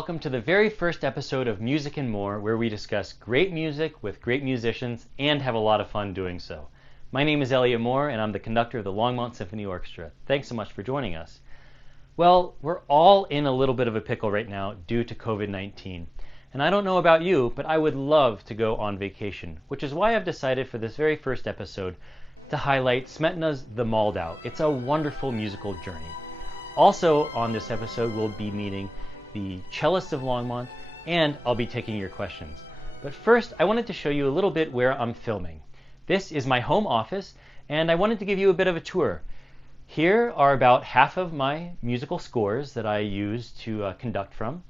welcome to the very first episode of Music and More, where we discuss great music with great musicians and have a lot of fun doing so. My name is Elliot Moore, and I'm the conductor of the Longmont Symphony Orchestra. Thanks so much for joining us. Well, we're all in a little bit of a pickle right now due to COVID-19. And I don't know about you, but I would love to go on vacation, which is why I've decided for this very first episode to highlight Smetana's The Moldau. It's a wonderful musical journey. Also on this episode, we'll be meeting the cellist of Longmont, and I'll be taking your questions. But first, I wanted to show you a little bit where I'm filming. This is my home office, and I wanted to give you a bit of a tour. Here are about half of my musical scores that I use to conduct from.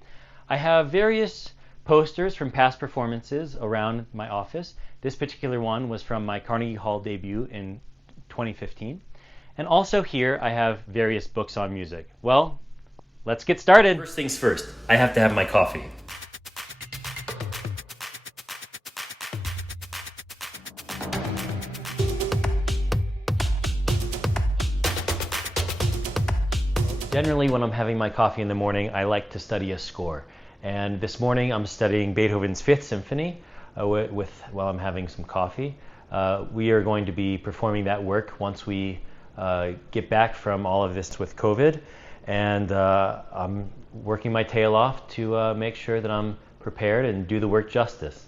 I have various posters from past performances around my office. This particular one was from my Carnegie Hall debut in 2015. And also here I have various books on music. Well, let's get started. First things first, I have to have my coffee. Generally, when I'm having my coffee in the morning, I like to study a score. And this morning I'm studying Beethoven's Fifth Symphony while I'm having some coffee. We are going to be performing that work once we get back from all of this with COVID. And I'm working my tail off to make sure that I'm prepared and do the work justice.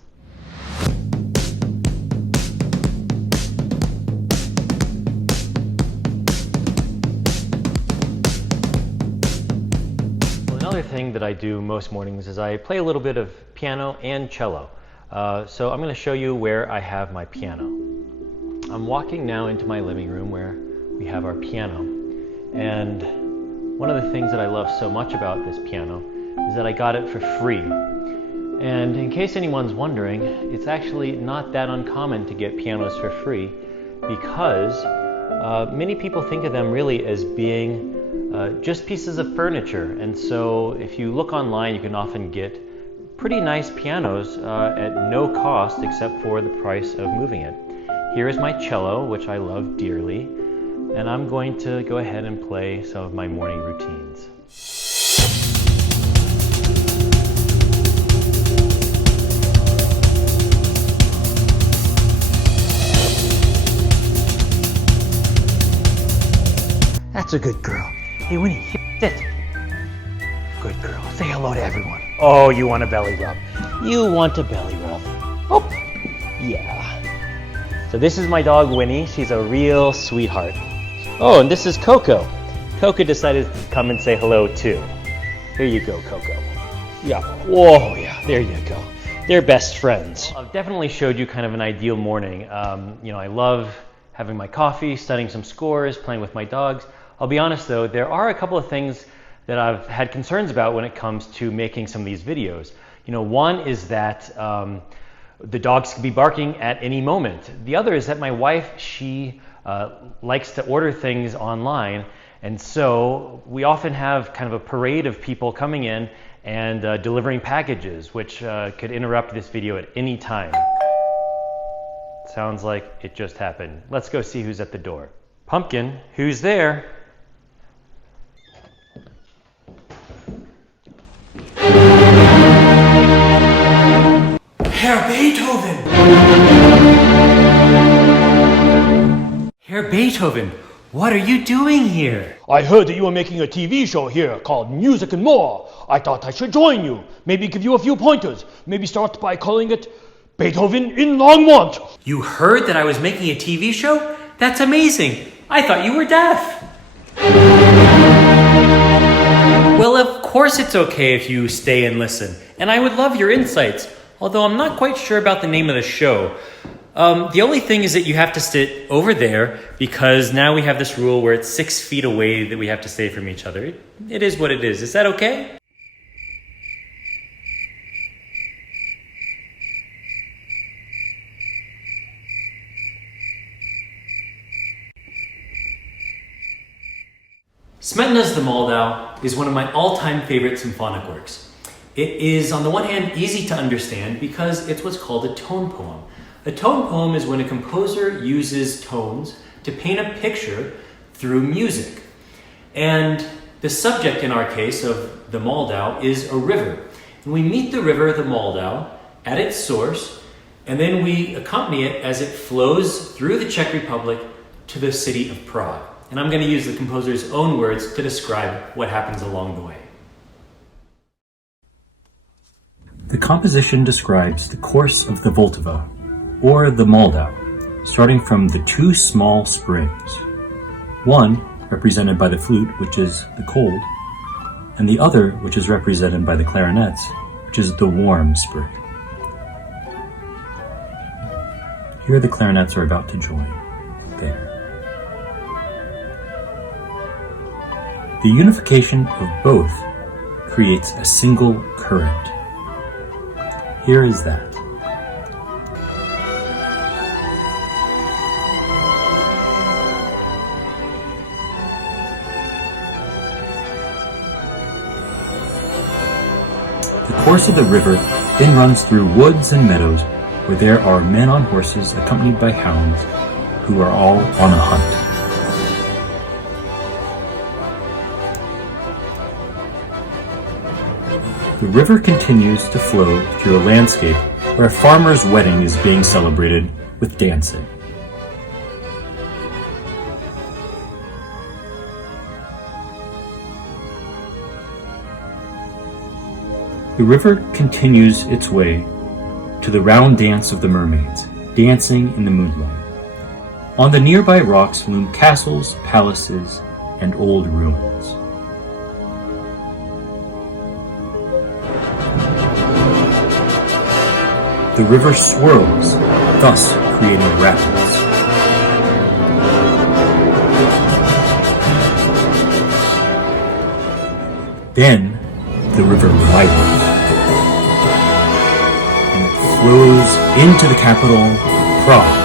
Well, another thing that I do most mornings is I play a little bit of piano and cello. So I'm going to show you where I have my piano. I'm walking now into my living room where we have our piano. And one of the things that I love so much about this piano is that I got it for free. And in case anyone's wondering, it's actually not that uncommon to get pianos for free because many people think of them really as being just pieces of furniture. And so if you look online, you can often get pretty nice pianos at no cost except for the price of moving it. Here is my cello, which I love dearly. And I'm going to go ahead and play some of my morning routines. That's a good girl. Hey, Winnie, sit. Good girl. Say hello to everyone. Oh, you want a belly rub. You want a belly rub. Oh, yeah. So this is my dog, Winnie. She's a real sweetheart. Oh, and this is Coco. Coco decided to come and say hello too. Here you go, Coco. Yeah. Whoa, yeah. There you go. They're best friends. Well, I've definitely showed you kind of an ideal morning. I love having my coffee, studying some scores, playing with my dogs. I'll be honest though, there are a couple of things that I've had concerns about when it comes to making some of these videos. One is that the dogs could be barking at any moment. The other is that my wife, she likes to order things online, and so we often have kind of a parade of people coming in and delivering packages, which could interrupt this video at any time. Sounds like it just happened. Let's go see who's at the door. Pumpkin, who's there? Herr Beethoven! Herr Beethoven, what are you doing here? I heard that you were making a TV show here called Music and More. I thought I should join you. Maybe give you a few pointers. Maybe start by calling it Beethoven in Longmont. You heard that I was making a TV show? That's amazing. I thought you were deaf. Well, of course it's okay if you stay and listen. And I would love your insights, although I'm not quite sure about the name of the show. The only thing is that you have to sit over there because now we have this rule where it's 6 feet away that we have to stay from each other. It is what it is. Is that okay? Smetana's The Moldau is one of my all-time favorite symphonic works. It is, on the one hand, easy to understand because it's what's called a tone poem. A tone poem is when a composer uses tones to paint a picture through music. And the subject in our case of the Moldau is a river. And we meet the river, the Moldau, at its source, and then we accompany it as it flows through the Czech Republic to the city of Prague. And I'm going to use the composer's own words to describe what happens along the way. The composition describes the course of the Vltava, or the Moldau, starting from the two small springs. One, represented by the flute, which is the cold, and the other, which is represented by the clarinets, which is the warm spring. Here the clarinets are about to join. There. The unification of both creates a single current. Here is that. The course of the river then runs through woods and meadows where there are men on horses accompanied by hounds who are all on a hunt. The river continues to flow through a landscape where a farmer's wedding is being celebrated with dancing. The river continues its way to the round dance of the mermaids, dancing in the moonlight. On the nearby rocks loom castles, palaces, and old ruins. The river swirls, thus creating rapids. Then the river widens and it flows into the capital, Prague.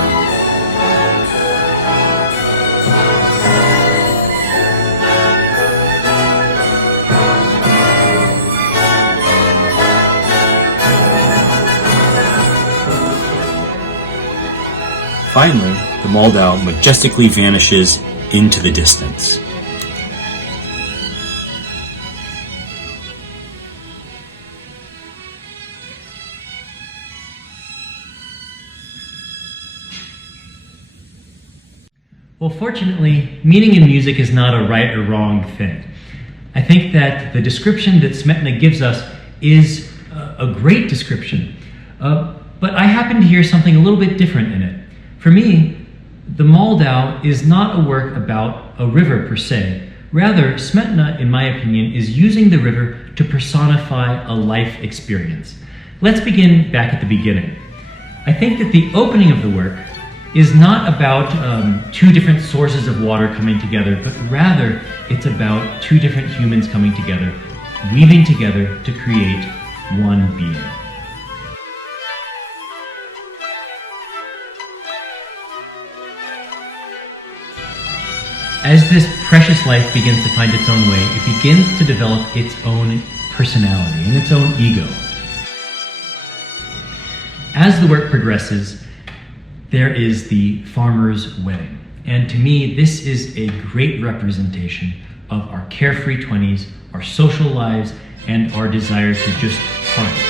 Finally, the Moldau majestically vanishes into the distance. Well, fortunately, meaning in music is not a right or wrong thing. I think that the description that Smetana gives us is a great description, but I happen to hear something a little bit different in it. For me, the Moldau is not a work about a river per se. Rather, Smetana, in my opinion, is using the river to personify a life experience. Let's begin back at the beginning. I think that the opening of the work is not about two different sources of water coming together, but rather it's about two different humans coming together, weaving together to create one being. As this precious life begins to find its own way, it begins to develop its own personality and its own ego. As the work progresses, there is the farmer's wedding. And to me, this is a great representation of our carefree 20s, our social lives, and our desire to just party.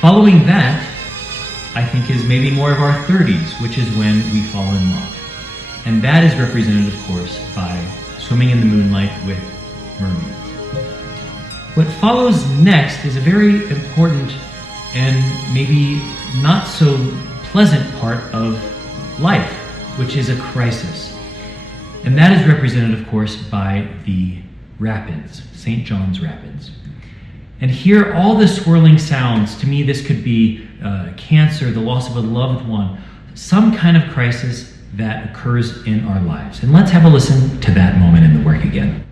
Following that, I think, is maybe more of our 30s, which is when we fall in love. And that is represented, of course, by swimming in the moonlight with mermaids. What follows next is a very important and maybe not so pleasant part of life, which is a crisis. And that is represented, of course, by the rapids, St. John's Rapids. And here, all the swirling sounds, to me this could be cancer, the loss of a loved one, some kind of crisis that occurs in our lives. And let's have a listen to that moment in the work again.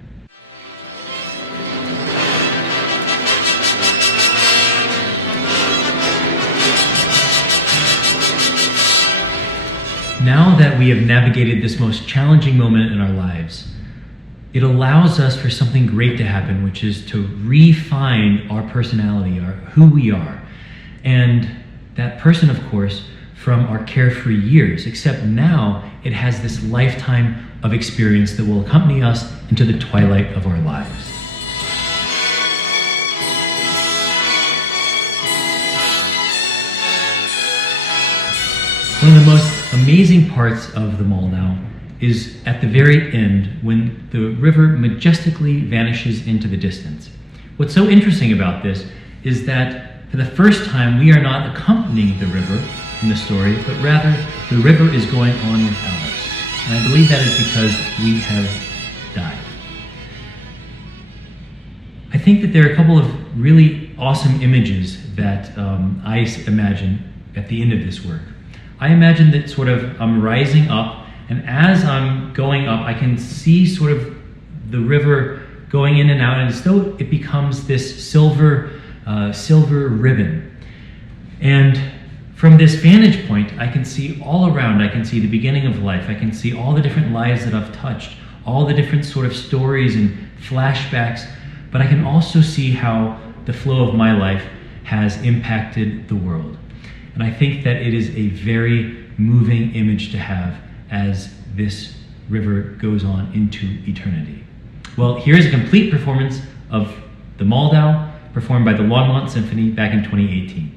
Now that we have navigated this most challenging moment in our lives, it allows us for something great to happen, which is to refine our personality, who we are. And that person, of course, from our carefree years, except now it has this lifetime of experience that will accompany us into the twilight of our lives. One of the most amazing parts of the Moldau is at the very end when the river majestically vanishes into the distance. What's so interesting about this is that for the first time we are not accompanying the river in the story, but rather the river is going on without us. And I believe that is because we have died. I think that there are a couple of really awesome images that I imagine at the end of this work. I imagine that sort of I'm rising up, and as I'm going up, I can see sort of the river going in and out, and as though it becomes this silver ribbon. And from this vantage point, I can see all around. I can see the beginning of life. I can see all the different lives that I've touched, all the different sort of stories and flashbacks, but I can also see how the flow of my life has impacted the world. And I think that it is a very moving image to have as this river goes on into eternity. Well, here's a complete performance of the Moldau, performed by the Longmont Symphony back in 2018.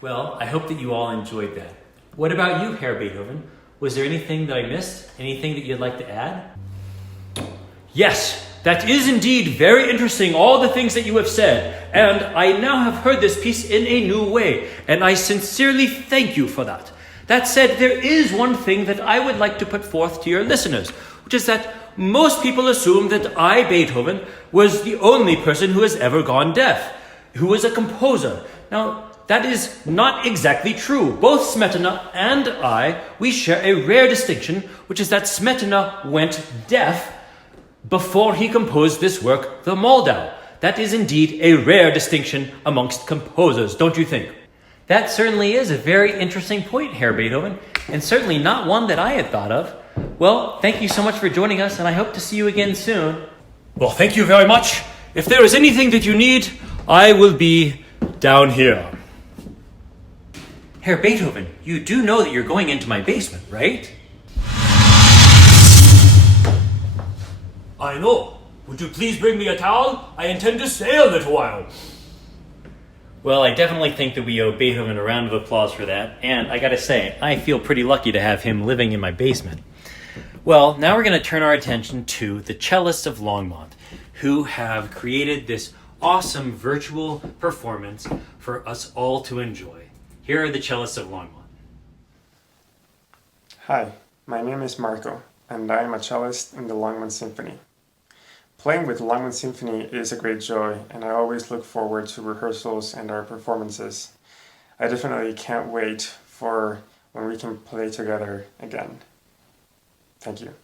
Well, I hope that you all enjoyed that. What about you, Herr Beethoven? Was there anything that I missed? Anything that you'd like to add? Yes, that is indeed very interesting, all the things that you have said. And I now have heard this piece in a new way, and I sincerely thank you for that. That said, there is one thing that I would like to put forth to your listeners, which is that most people assume that I, Beethoven, was the only person who has ever gone deaf, who was a composer. Now, that is not exactly true. Both Smetana and I, we share a rare distinction, which is that Smetana went deaf before he composed this work, the Moldau. That is indeed a rare distinction amongst composers, don't you think? That certainly is a very interesting point, Herr Beethoven, and certainly not one that I had thought of. Well, thank you so much for joining us, and I hope to see you again soon. Well, thank you very much. If there is anything that you need, I will be down here. Herr Beethoven, you do know that you're going into my basement, right? I know. Would you please bring me a towel? I intend to stay a little while. Well, I definitely think that we owe Beethoven a round of applause for that, and I gotta say, I feel pretty lucky to have him living in my basement. Well, now we're going to turn our attention to the cellists of Longmont, who have created this awesome virtual performance for us all to enjoy. Here are the cellists of Longmont. Hi, my name is Marco, and I am a cellist in the Longmont Symphony. Playing with Longmont Symphony is a great joy, and I always look forward to rehearsals and our performances. I definitely can't wait for when we can play together again. Thank you.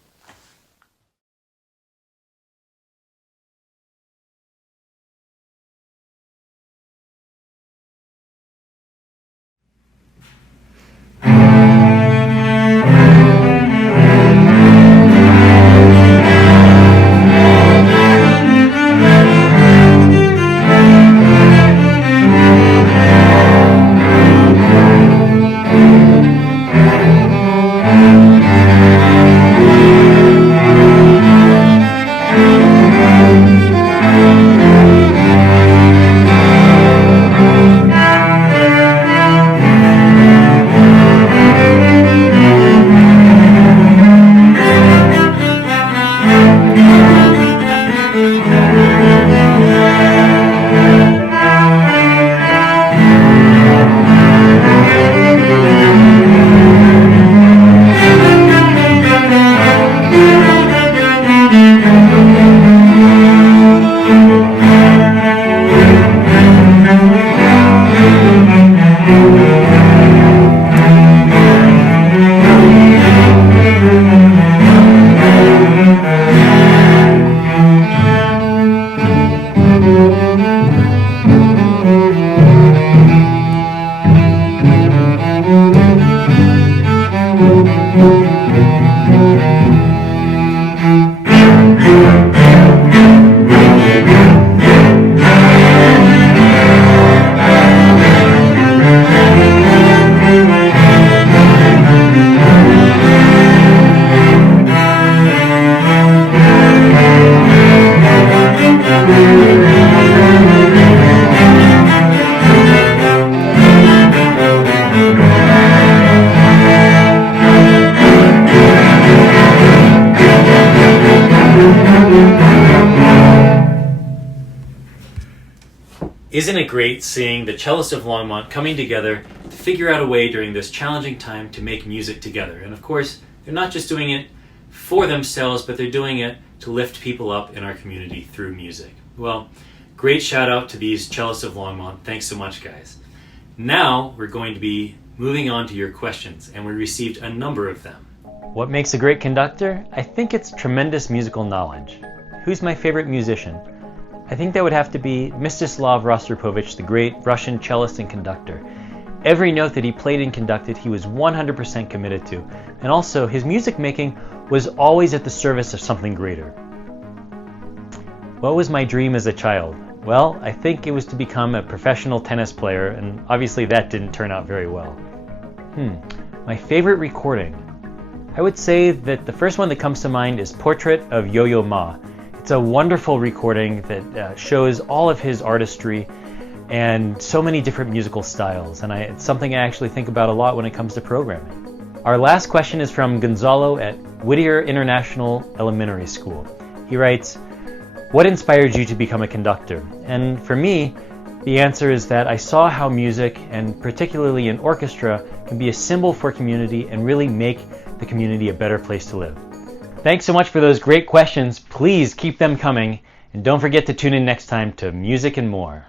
Isn't it great seeing the cellists of Longmont coming together to figure out a way during this challenging time to make music together? And of course, they're not just doing it for themselves, but they're doing it to lift people up in our community through music. Well, great shout out to these cellists of Longmont. Thanks so much, guys. Now we're going to be moving on to your questions, and we received a number of them. What makes a great conductor? I think it's tremendous musical knowledge. Who's my favorite musician? I think that would have to be Mstislav Rostropovich, the great Russian cellist and conductor. Every note that he played and conducted, he was 100% committed to. And also, his music making was always at the service of something greater. What was my dream as a child? Well, I think it was to become a professional tennis player, and obviously that didn't turn out very well. My favorite recording? I would say that the first one that comes to mind is Portrait of Yo-Yo Ma. It's a wonderful recording that shows all of his artistry, and so many different musical styles, and it's something I actually think about a lot when it comes to programming. Our last question is from Gonzalo at Whittier International Elementary School. He writes, "What inspired you to become a conductor?" And for me, the answer is that I saw how music, and particularly an orchestra, can be a symbol for community and really make the community a better place to live. Thanks so much for those great questions. Please keep them coming, and don't forget to tune in next time to Music and More.